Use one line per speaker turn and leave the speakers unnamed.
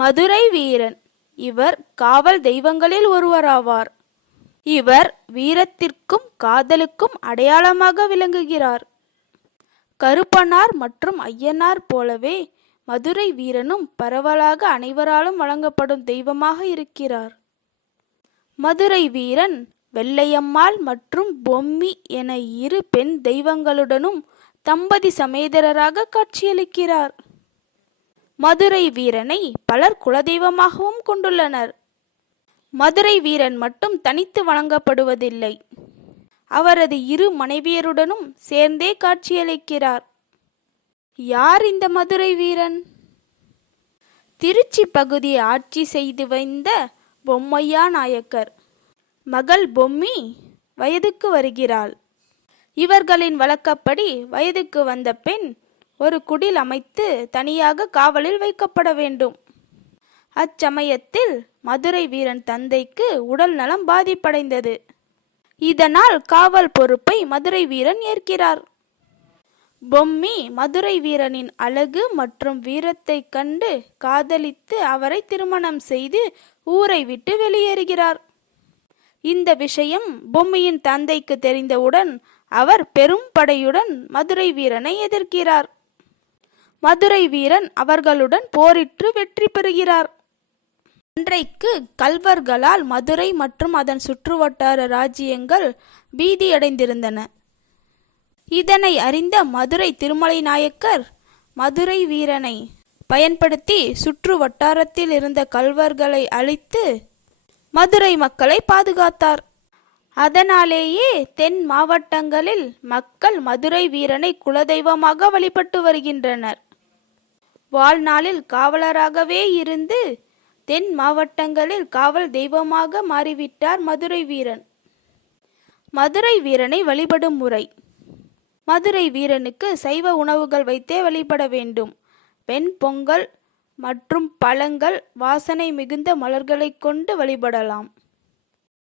மதுரை வீரன். இவர் காவல் தெய்வங்களில் ஒருவராவார். இவர் வீரத்திற்கும் காதலுக்கும் அடையாளமாக விளங்குகிறார். கருப்பனார் மற்றும் ஐயனார் போலவே மதுரை வீரனும் பரவலாக அனைவராலும் வழங்கப்படும் தெய்வமாக இருக்கிறார். மதுரை வீரன் வெள்ளையம்மாள் மற்றும் பொம்மி என இரு பெண் தெய்வங்களுடனும் தம்பதி சமேதரராக காட்சியளிக்கிறார். மதுரை வீரனை பலர் குலதெய்வமாகவும் கொண்டுள்ளனர். மதுரை வீரன் மட்டும் தனித்து வழங்கப்படுவதில்லை அவரது இரு மனைவியருடனும் சேர்ந்தே காட்சியளிக்கிறார். யார் இந்த மதுரை வீரன்? திருச்சி பகுதியை ஆட்சி செய்து வைந்த பொம்மையா நாயக்கர். மகள் பொம்மி வயதுக்கு வருகிறாள். இவர்களின் வழக்கப்படி வயதுக்கு வந்த பெண் ஒரு குடில் அமைத்து தனியாக காவலில் வைக்கப்பட வேண்டும். அச்சமயத்தில் மதுரை வீரன் தந்தைக்கு உடல் நலம் பாதிப்படைந்தது. இதனால் காவல் பொறுப்பை மதுரை வீரன் ஏற்கிறார். பொம்மி மதுரை வீரனின் அழகு மற்றும் வீரத்தைக் கண்டு காதலித்து அவரை திருமணம் செய்து ஊரை விட்டு வெளியேறுகிறார். இந்த விஷயம் பொம்மியின் தந்தைக்கு தெரிந்தவுடன் அவர் பெரும் படையுடன் மதுரை வீரனை எதிர்க்கிறார். மதுரை வீரன் அவர்களுடன் போரிட்டு வெற்றி பெறுகிறார். அன்றைக்கு கல்வர்களால் மதுரை மற்றும் அதன் சுற்றுவட்டார ராஜ்யங்கள் பீதியடைந்திருந்தன. இதனை அறிந்த மதுரை திருமலை நாயக்கர் மதுரை வீரனை பயன்படுத்தி சுற்று வட்டாரத்தில் இருந்த கல்வர்களை அழித்து மதுரை மக்களை பாதுகாத்தார். அதனாலேயே தென் மாவட்டங்களில் மக்கள் மதுரை வீரனை குலதெய்வமாக வழிபட்டு வருகின்றனர். வாழ்நாளில் காவலராகவே இருந்து தென் மாவட்டங்களில் காவல் தெய்வமாக மாறிவிட்டார் மதுரை வீரன். மதுரை வீரனை வழிபடும் முறை. மதுரை வீரனுக்கு சைவ உணவுகள் வைத்தே வழிபட வேண்டும். வெண் பொங்கல் மற்றும் பழங்கள் வாசனை மிகுந்த மலர்களைக் கொண்டு வழிபடலாம்.